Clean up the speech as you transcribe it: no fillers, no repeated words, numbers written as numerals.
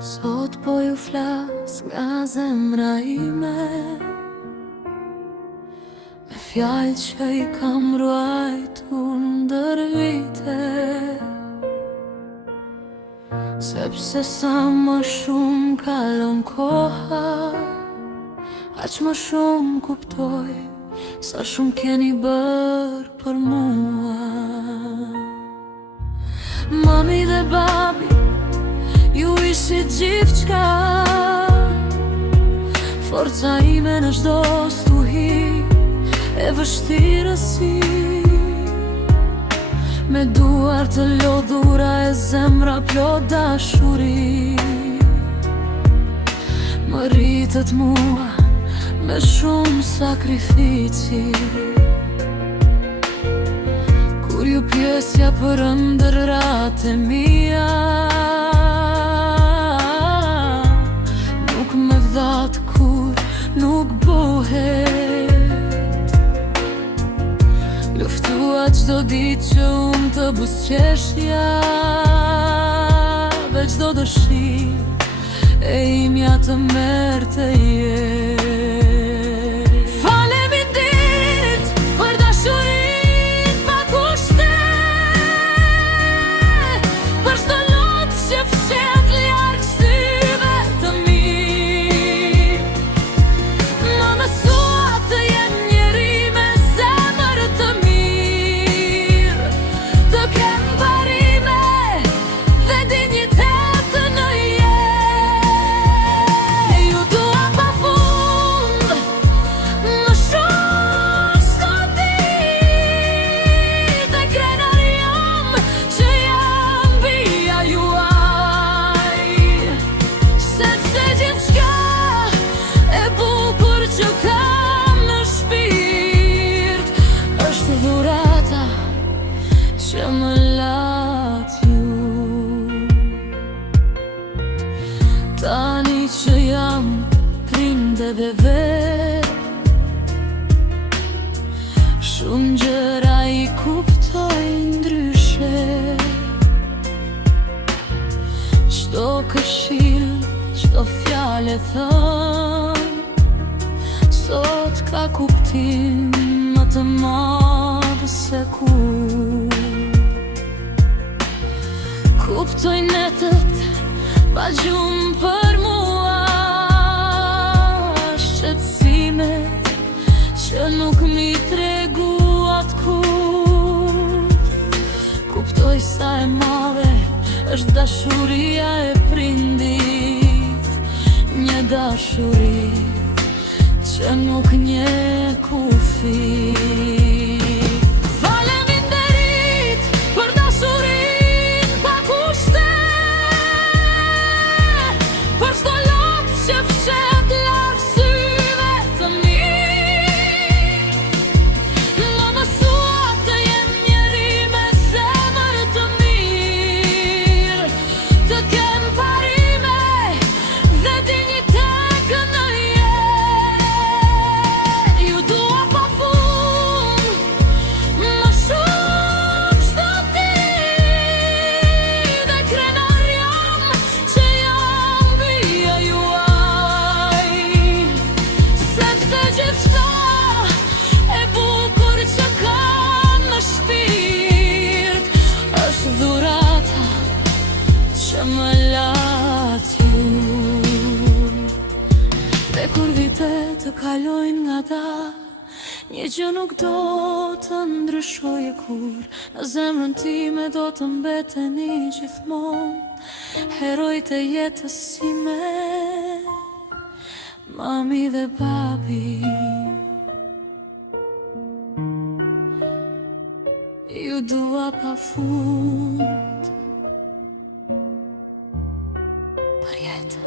Sot po ju flas nga zemra ime, me fjalë që I kam ruajtur ndër vite. Sepse sa më shumë kalon koha, aq më shumë kuptoj sa shumë keni bërë për mua. Mami dhe babi, ju ishit gjithçka, forca ime në çdo stuhi e vështirësi. Me duar të lodhura e zemra plot dashuri, më rritët mua me shumë sakrifici. Kur ju pjesja për ëndërrat e mia, nuk me vdhat kur nuk bohet. Luftua çdo ditë që unë të buzëqeshja, dhe çdo dëshirë e imja të merrte jetë. Faleminderit për dashurinë pa kushte, për çdo lutë që fshet larg syve të mi. Më mësua të jem njeri me zemër të mirë, të kem parime dhe dinjitet në jetë. Ju dua pafund, më shumë s'ka ditë, e krenar jam që jam bia juaj. Sepse gjithçka e bukur që kam në shpirt është dhurata që më lat ju. Tani që jam prinde dhe vet, shumë gjëra I kuptoj ndryshe. Çdo këshill, çdo fjalë e thënë, sot ka kuptim më të madh se kur. Kuptoj netët pa gjumë për mua, shqetësimet që nuk mi tregu atkur. Kuptoj sa e madhe është dashuria e prindit, një dashuri që nuk nje kufi. Faleminderit për dashurinë pa kushte, për çdo lutë që fshet larg syve të mi. Më mësua të jem njeri me zemër të mirë, të kem parime dhe dinjitet në jetë. Ju dua pafund, më shumë s'do ditë, dhe krenar jam që jam bia juaj. Sepse gjithçka e bukur që kam në shpirt është dhurata që më lat ju. Dhe kur vitet të kalojnë nga ta, një gjë nuk do të ndryshoje kur. Në zemrën time do të mbeteni gjithmonë herojt e jetës sime, mami dhe babi. Ju dua pafund për jetë.